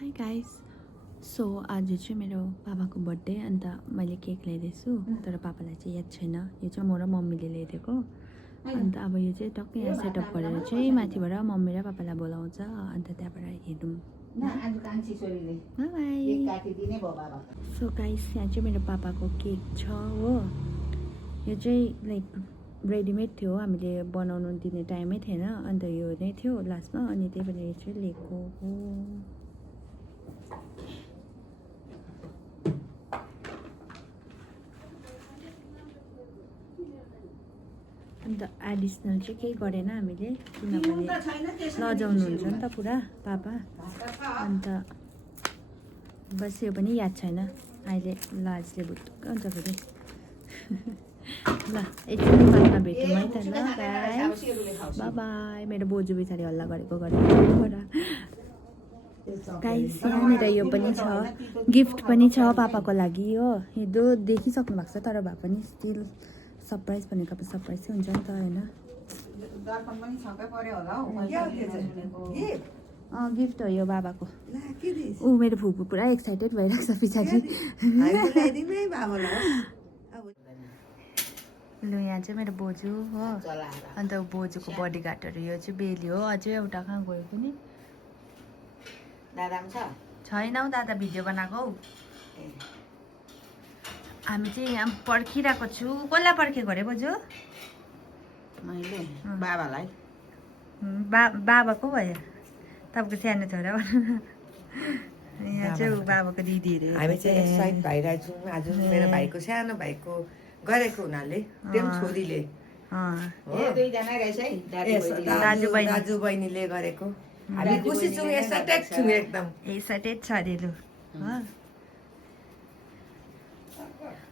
High guys so आज चाहिँ मेरो पापाको बर्थडे अन्त मैले केक ल्याइदिएछु तर पापालाई चाहिँ याद छैन यो चाहिँ म र मम्मीले ल्याइदिएको अन्त अब यो चाहिँ टक्कै यहाँ सेटअप गरेर चाहिँ माथिबाट मम्मी र पापालाई बोलाउँछ अन्त त्यहाँबाट हेरौँ सो गाइस यहाँ चाहिँ मेरो पापाको केक छ हो यो चाहिँ लाइक रेडिमेड थियो हामीले बनाउनु दिने टाइमै थिएन अन्त यो नै थियो लास्टमा अनि त्यही भएर यो चाहिँ लिएको हो अन्त एडिसनल चाहिँ केही गरेन हामीले किनभने लजाउनुहुन्छ नि त पुरा पापा अन्त बस यो पनि याद छैन अहिले लाजले भुत्तुक्क हुन्छ फेरि ल एकछिन बादमा भेटौँ है त ल बाई बाई मेरो बोजू पछाडि हल्ला गरेको गाइस यहाँनिर यो पनि छ गिफ्ट पनि छ पापाको लागि हो हिजो देखिसक्नु भएको छ तर भए पनि स्टिल सरप्राइज भनेको अब सरप्राइज चाहिँ हुन्छ नि त होइन गिफ्ट हो यो बाबाको ऊ मेरो फुपू पुरा एक्साइटेड भइरहेको छ पछाडि लु यहाँ चाहिँ मेरो बोजू हो अन्त बोजूको बडी गार्डहरू यो चाहिँ बेली हो अझै एउटा कहाँ गयो पनि छैन हौ दादा भिडियो बनाएको हौ हामी चाहिँ यहाँ पर्खिरहेको छु कसलाई पर्खेको अरे बोजू मैले बाबालाई बाबा को भयो तपाईँको सानो छोरा यहाँ चाहिँ बाबाको दिदी अरे हामी चाहिँ एक्साइट भइरहेको छौँ आज मेरो भाइको सानो भाइको गरेको हुनाले त्यो पनि छोरीले दाजु बहिनीले गरेको हामी खुसी छौँ एक्साइटेड छौँ एकदम एक्साइटेड छ अरे लु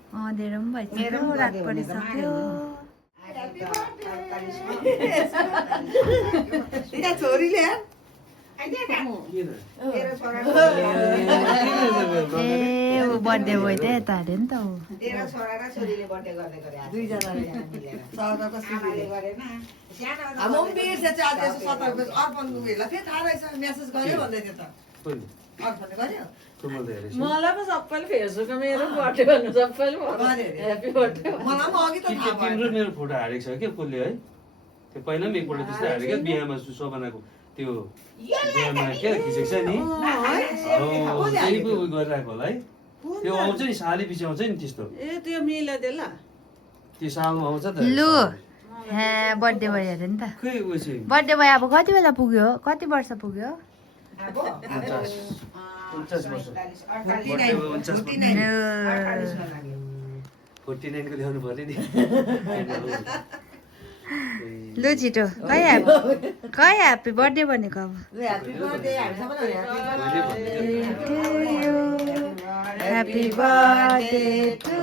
अँधेरो पनि भइसक्यो रात परिसक्यो छोरीले ए ऊ बर्थडे बोय त यता अरे नि त ऊ मलाई पो सबैले फेसबुकमा मेरो बर्थडे भन्नु सबैले ह्यापी बर्थडे तिम्रो मेरो फोटो हालेको छ क्या कसले है त्यो पहिला पनि एकपल्ट त्यस्तै हालेको क्या बिहामा शोभनाको त्यो बिहामा क्या खिचेको छ नि त्यही पो उयो गरिरहेको होला है त्यो आउँछ नि साली पछि आउँछ नि त्यस्तो ए त्यो मिलाइदे ल त्यो सालमा आउँछ त लु बर्थडे भयो अरे नि त खै उयो चाहिँ बर्थडे भयो अब कति बेला पुग्यो कति वर्ष पुग्यो 49 वर्ष 49 को ल्याउनु पर्यो नि लु छिटो कहाँ ह्याप्पी बर्थडे भनेको अब happy birthday to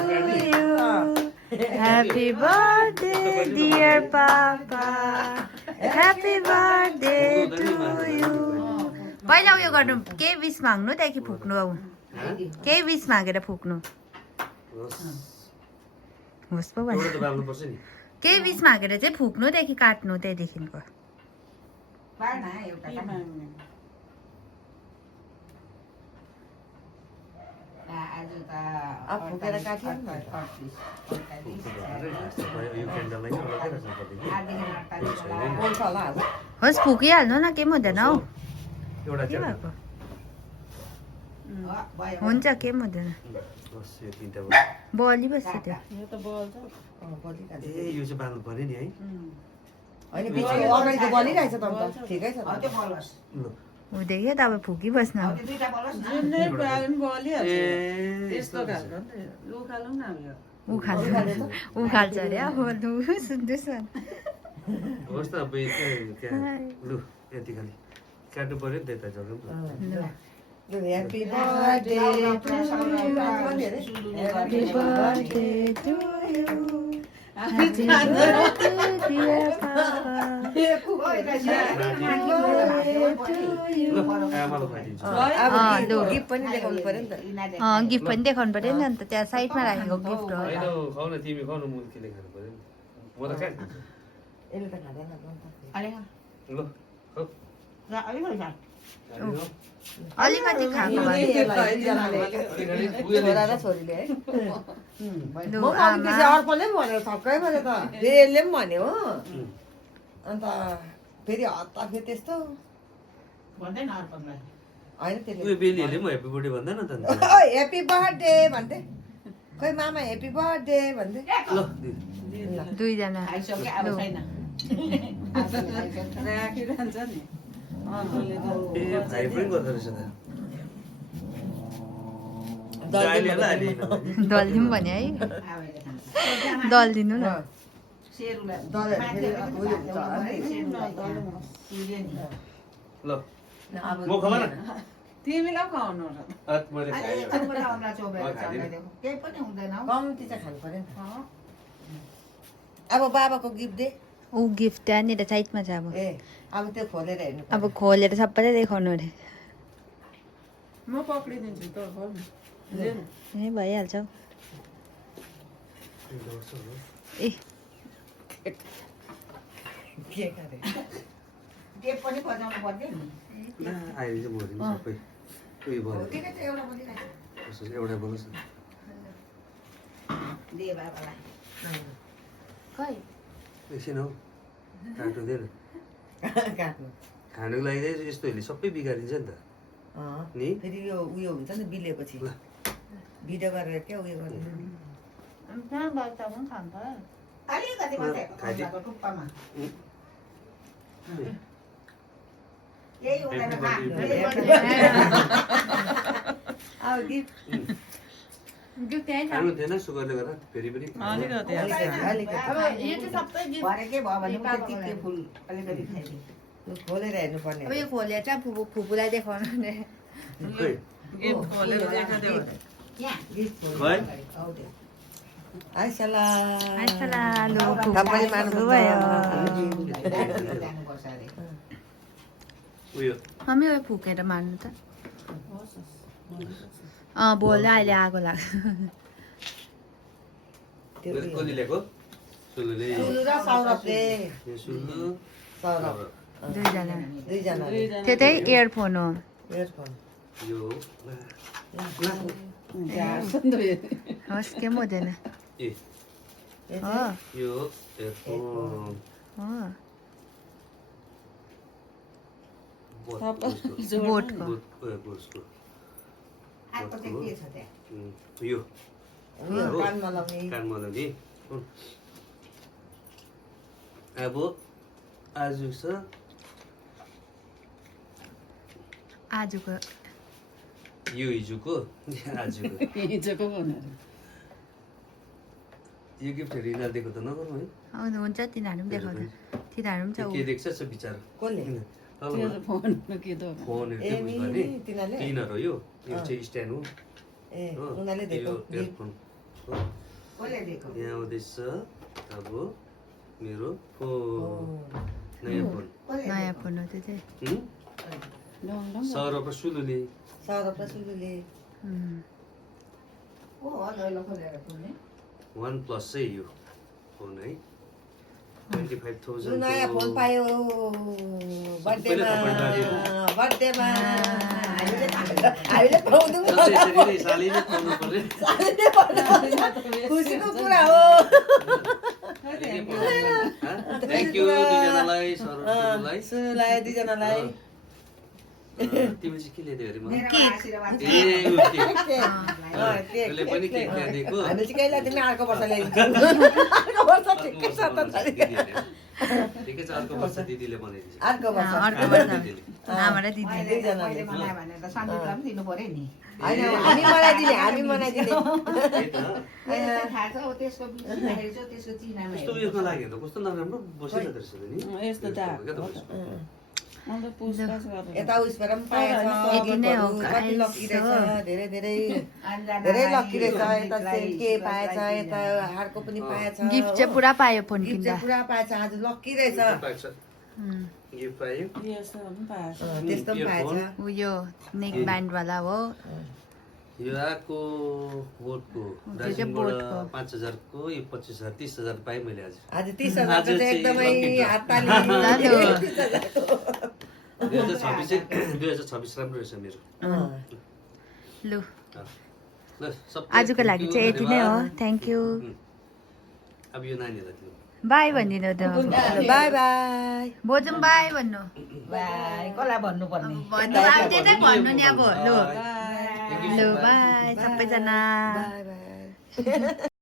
you happy birthday dear papa happy birthday to you पहिला उयो गर्नु केही विस माग्नु त्यहाँदेखि फुक्नु अब केही विस मागेर फुक्नु होस् पो केही विस मागेर चाहिँ फुक्नु त्यहाँदेखि काट्नु त्यहाँदेखिको होस् फुकिहाल्नु न केही हुँदैन हौ के भएको हुन्छ केही हुँदैन बलिबस्छ त्यो ए यो चाहिँ बाल्नु पर्यो नि है हुँदैन तपाईँ फुकिबस्नु उखाल्छ अरे अब लु सुन्दैछ होस् त अब लु यति खालि काट्नु पर्यो नि त्यता जग्गा Happy birthday to you. Happy birthday to you. Happy birthday dear Papa. Happy birthday to you. Gift पनि देखाउनु पर्यो नि त गिफ्ट पनि देखाउनु पर्यो नि अन्त त्यहाँ साइडमा राखेको गिफ्ट हो खाऊ न तिमी खाऊ न म केले खानु पर्यो नि म त खाए यसले त खाँदैन ल खाऊ अलिकति खाएको भए छोरा र छोरीले है लु, म आमा। अर्कोले पनि भन्यो थक्कै भने त फेरि पनि भन्यो हो अन्त फेरि हप्ता फेरि त्यस्तो भन्दैन अर्पणलाई होइन त्यसले उयो बेलीहरूले पनि ह्याप्पी बर्थडे भन्दैन त अन्त। हेप्पी बर्थडे भन्थे खोइ मामा हेप्पी बर्थडे भन्थे ल दिदी। दुईजना आइसक्यो अब छैन राखिरहन्छ नि अर्कोले त ए भाइ पनि गर्दो रहेछ त अहिले होला अहिले होइन। दलिदिउँ भने है आवेले खान्छ दलिदिनु न सेरुलाई दलेर माथि फेरि पनि उयो भात ल्याउनु है, सेरुलाई सिधै नि। ल म खबर न तिमीलाई खुवाउनु र मैले खाएँ अलिकति अमला चोबेर म खाँदिनँ। चलाइदेऊ केही पनि हुँदैन हौ कम्ती चाहिँ खानु पर्यो नि त अब बाबाको गिफ्ट दे ऊ गिफ्ट त्यहाँनिर साइडमा छ अब ए अब त्यो खोलेर हेर्नु अब खोलेर सबैलाई देखाउनु अरे म पक्रिदिन्छु त खोल्नु लिनु ए भइहाल्छ हौ। ए के गरे टेप पनि बजाउनु पर्दैन नि अहिले चाहिँ भरिदिनु सबै उयो भयो ठिकै छ एउटा मात्रै राख। एउटा बोलोस् न दे बाबालाई खै एकछिन हौ काट्नु दिएन काट्नु खानुको लागि चाहिँ यस्तोहरूले सबै बिगारिन्छ नि त नि फेरि यो उयो हुन्छ नि बिलेपछि ल। भिडियो गरेर क्या उयो गरेर कहाँ बच्चा पनि खान्छ अलिकति मात्रै खाइदिए। अमलाको टुप्पामा उम्, यही हुँदैन खा। अब गिफ्ट खानु थिएन सुगरले गर्दा फेरि पनि अलिकति अब यो चाहिँ सबै भरेकै भयो भने उता टिप्के फुल अलिकति खाइदिए खोलेर हेर्नु पर्ने अब यो खोलेर चाहिँ फुपूलाई देखाउनु अरे खै यहाँ गिफ्ट खै आइसला आइसला लु थप्पडी मार्नु भयो जानुपर्छ अरे उयो मम्मी उयो फुकेर मार्नु त बोल्यो अहिले आगो लाग्छ त्यो कसले ल्याएको सुलुले सुलु र सौरभले यो सुलु सौरभ दुईजना दुईजना त्यो चाहिँ इयरफोन हो इयरफोन यो होस् के पनि हुँदैन ए हो यो एयरफोन हो बोटको बोटको अर्को चाहिँ के छ त्यहाँ यो उयो कानमा लाउने कानमा लगाउने अब आज छ आजको यो हिजोको आजको हिजोको यो गिफ्टहरू यिनीहरू दिएको त नगर्नु है आउनु हुन्छ तिनीहरू पनि देखाउँछ तिनीहरू पनि छ के देख्छ छ विचार कसले फोनहरू ए त्यो नि भने तिनीहरूले तिनीहरू हो यो चाहिँ स्ट्यान्ड हो ए उनीहरूले दिएको यो एयरफोन हो कसले दिएको यहाँ आउँदैछ अब मेरो फोन नयाँ फोन नयाँ फोन हो त्यो चाहिँ हुँ? सौरभ र सुलुले सौरभ र सुलुले हो दैलो खोलेर खोल्ने OnePlus चाहिँ यो फोन है 25,000 नयाँ फोन पायो बर्थडेमा बर्थडेमा हामीले पाउँदैनौँ खुसीको कुरा हो थ्याङ्क यू दुईजनालाई सौरभ सुलुलाई सुनुलाई दुईजनालाई तिमी चाहिँ के ल्याइदियो अरे मलाई मेरो आशीर्वाद ए ऊ केक उसले पनि केक ल्याइदिएको हामीले चाहिँ केही ल्याइदिने अर्को वर्ष ल्याइदिन्छ अर्को वर्ष ठिकै छ त ठिकै छ अर्को वर्ष दिदीले बनाइदिन्छ अर्को वर्ष अर्को वर्ष आमा र दिदी मैले बनायो भने त सन्दीपलाई पनि दिनु पर्यो नि होइन हामी मनाइदिने हामी मनाइदिने त्यही त मेरो त थाहा छ त्यसको बिचमा छ त्यसको चिनामा कस्तो उयसमा लाग्यो त कस्तो नराम्रो बसिरहेको रहेछ नि यस्तो त यता उयसबाट पनि पाएछ यति नै हो, कति लकी रहेछ धेरै धेरै धेरै लकी रहेछ यता के पाएछ यता हारको पनि पाएछ गिफ्ट चाहिँ पुरा पायो फोन गिफ्ट किन्दा चाहिँ पुरा पाएछ आज लकी रहेछ गिफ्ट पायो त्यस्तो पनि पाएछ उयो नेक ब्यान्डवाला हो यो आएको बोटको दार्जिलिङबाट 5,000 को यो 25,000 30,000 पाएँ मैले आज आज 30,000 आज चाहिँ चाहिँ एकदमै lucky draw। हातताली 2026 चाहिँ 2026 राम्रो रहेछ मेरो लु ल सब आजको लागि चाहिँ यति नै हो थ्याङ्क यू अब यो नानीहरूलाई दिनु बाई भनिदिनु त बाई बाई बोजम बाई भन्नु बाई कसलाई भन्नुपर्ने भन्नु अब त्यतै भन्नु नि अब लु Thank you. लु बाई सबैजना बाई बाई